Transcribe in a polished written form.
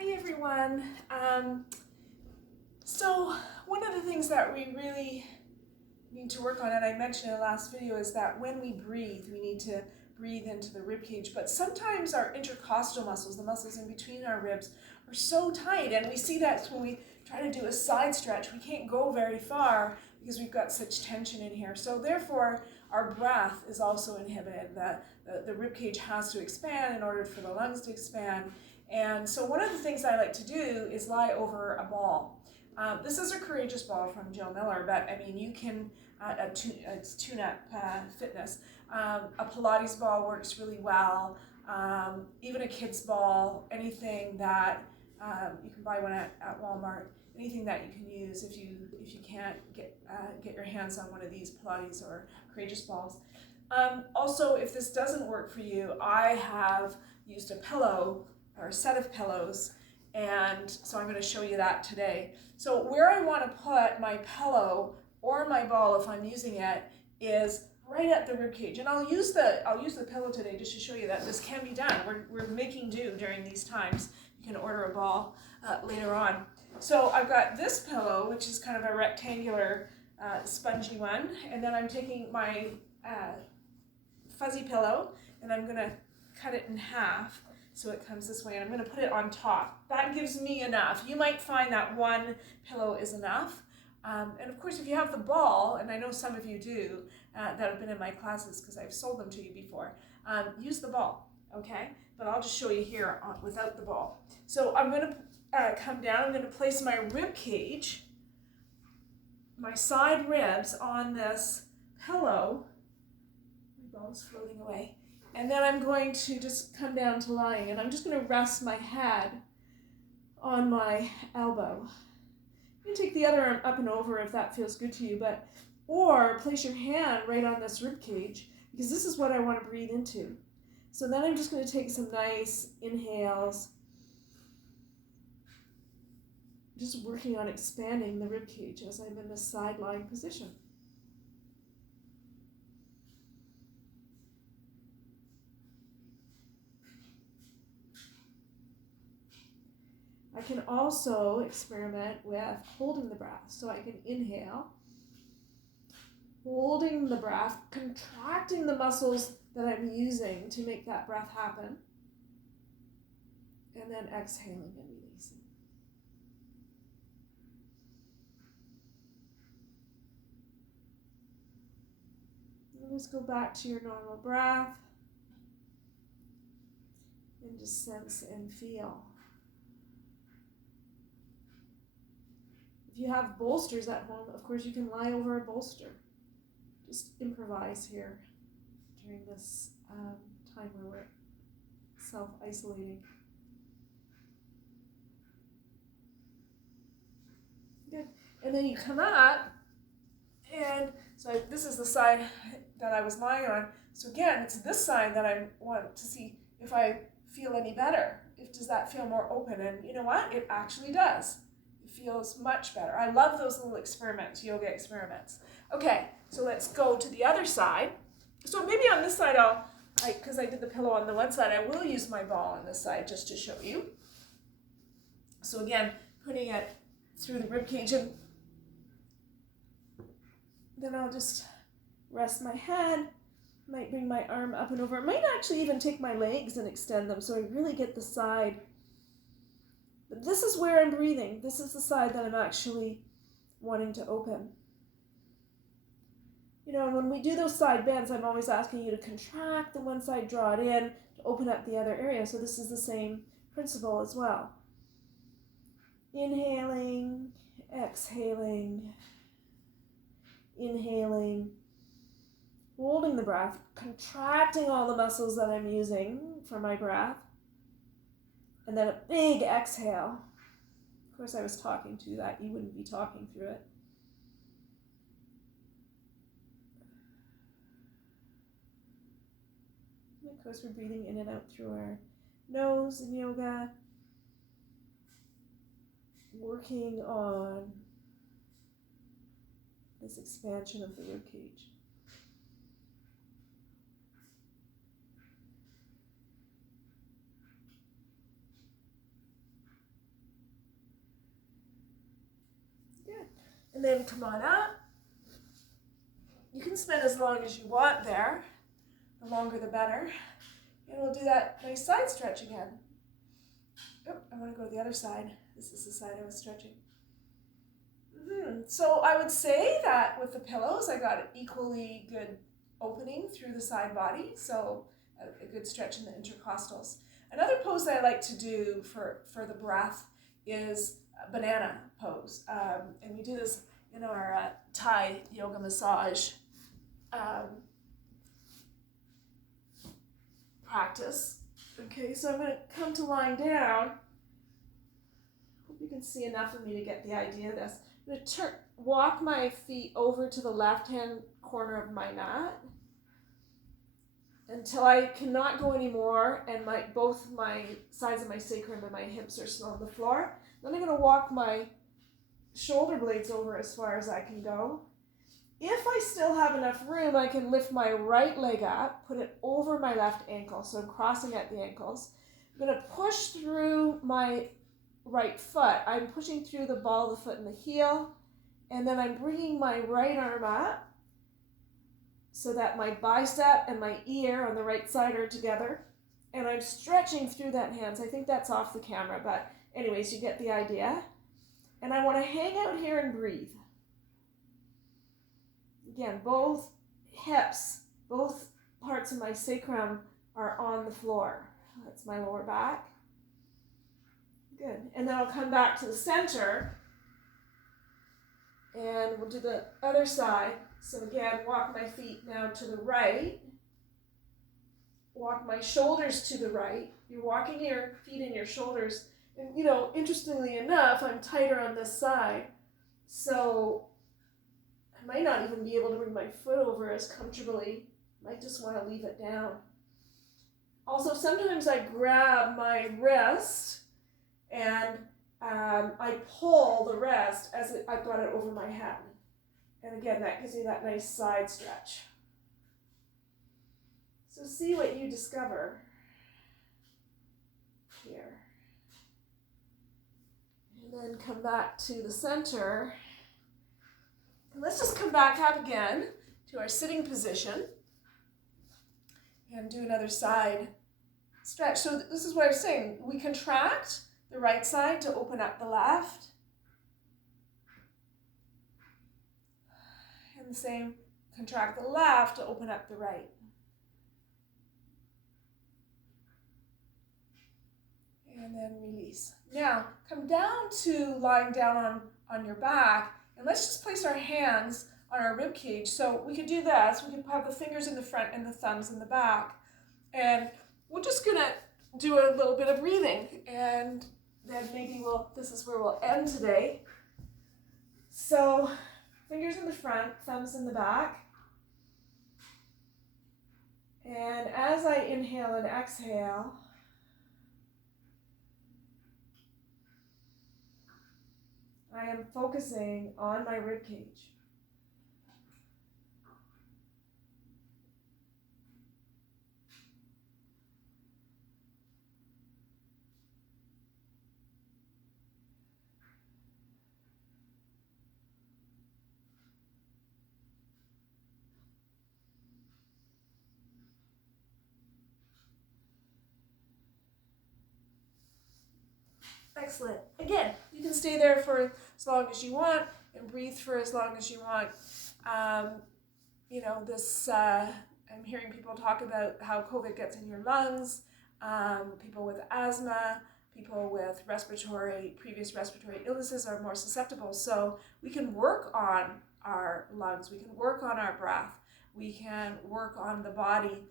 Hi everyone. So one of the things that we really need to work on, and I mentioned in the last video, is that when we breathe, we need to breathe into the rib cage. But sometimes our intercostal muscles, the muscles in between our ribs, are so tight, and we see that when we try to do a side stretch, we can't go very far because we've got such tension in here. So therefore, our breath is also inhibited. The rib cage has to expand in order for the lungs to expand. And so one of the things I like to do is lie over a ball. This is a Courageous ball from Jill Miller, but I mean, you can, it's Tune-Up Fitness. A Pilates ball works really well. Even a kid's ball, anything that you can buy one at Walmart. Anything that you can use if you can't get your hands on one of these Pilates or Courageous balls. Also, if this doesn't work for you, I have used a pillow or a set of pillows, and so I'm going to show you that today. So where I want to put my pillow or my ball, if I'm using it, is right at the rib cage. And I'll use the pillow today just to show you that this can be done. We're making do during these times. You can order a ball later on. So I've got this pillow, which is kind of a rectangular spongy one, and then I'm taking my fuzzy pillow and I'm going to cut it in half so it comes this way, and I'm going to put it on top. That gives me enough. You might find that one pillow is enough. And of course, if you have the ball, and I know some of you do that have been in my classes because I've sold them to you before, use the ball, okay? But I'll just show you here without the ball. So I'm going to come down. I'm going to place my rib cage, my side ribs on this pillow. My ball's floating away. And then I'm going to just come down to lying, and I'm just going to rest my head on my elbow. You can take the other arm up and over if that feels good to you, or place your hand right on this rib cage, because this is what I want to breathe into. So then I'm just going to take some nice inhales, just working on expanding the rib cage as I'm in this side lying position. I can also experiment with holding the breath. So I can inhale, holding the breath, contracting the muscles that I'm using to make that breath happen, and then exhaling and releasing. And just go back to your normal breath and just sense and feel. If you have bolsters at home, of course you can lie over a bolster. Just improvise here during this time where we're self-isolating. Good. And then you come up, and so this is the side that I was lying on. So again, it's this side that I want to see if I feel any better. Does that feel more open? And you know what? It actually does. Feels much better. I love those little experiments, yoga experiments. Okay, so let's go to the other side. So maybe on this side because I did the pillow on the one side, I will use my ball on this side just to show you. So again, putting it through the rib cage, and then I'll just rest my head. Might bring my arm up and over. I might actually even take my legs and extend them so I really get the side. But this is where I'm breathing. This is the side that I'm actually wanting to open. You know, when we do those side bends, I'm always asking you to contract the one side, draw it in, to open up the other area. So this is the same principle as well. Inhaling, exhaling, inhaling, holding the breath, contracting all the muscles that I'm using for my breath. And then a big exhale. Of course, I was talking to that. You wouldn't be talking through it. And of course, we're breathing in and out through our nose in yoga. Working on this expansion of the rib cage. And then come on up. You can spend as long as you want there. The longer the better. And we'll do that nice side stretch again. Oh, I want to go to the other side. This is the side I was stretching. So I would say that with the pillows, I got an equally good opening through the side body. So a good stretch in the intercostals. Another pose that I like to do for the breath is a banana pose. And we do this in our Thai yoga massage practice. Okay, so I'm going to come to lying down. Hope you can see enough of me to get the idea of this. I'm going to walk my feet over to the left-hand corner of my mat until I cannot go anymore and both my sides of my sacrum and my hips are still on the floor. Then I'm going to walk my shoulder blades over as far as I can go. If I still have enough room, I can lift my right leg up, put it over my left ankle, so I'm crossing at the ankles. I'm going to push through my right foot. I'm pushing through the ball of the foot and the heel, and then I'm bringing my right arm up so that my bicep and my ear on the right side are together, and I'm stretching through that hands. I think that's off the camera, but anyways, you get the idea. And I want to hang out here and breathe. Again, both hips, both parts of my sacrum are on the floor. That's my lower back. Good. And then I'll come back to the center and we'll do the other side. So again, walk my feet now to the right. Walk my shoulders to the right. You're walking your feet and your shoulders. And interestingly enough, I'm tighter on this side. So I might not even be able to bring my foot over as comfortably. I might just want to leave it down. Also, sometimes I grab my wrist and I pull the wrist as I've got it over my head. And again, that gives me that nice side stretch. So see what you discover here. And then come back to the center. And let's just come back up again to our sitting position and do another side stretch. So this is what I was saying. We contract the right side to open up the left. And the same, contract the left to open up the right. And then release. Now, come down to lying down on your back, and let's just place our hands on our rib cage. So we could do this. We could have the fingers in the front and the thumbs in the back. And we're just gonna do a little bit of breathing, and then maybe this is where we'll end today. So fingers in the front, thumbs in the back. And as I inhale and exhale, I am focusing on my rib cage. Excellent. Again, you can stay there for as long as you want and breathe for as long as you want. I'm hearing people talk about how COVID gets in your lungs, people with asthma, people with previous respiratory illnesses are more susceptible. So we can work on our lungs, we can work on our breath, we can work on the body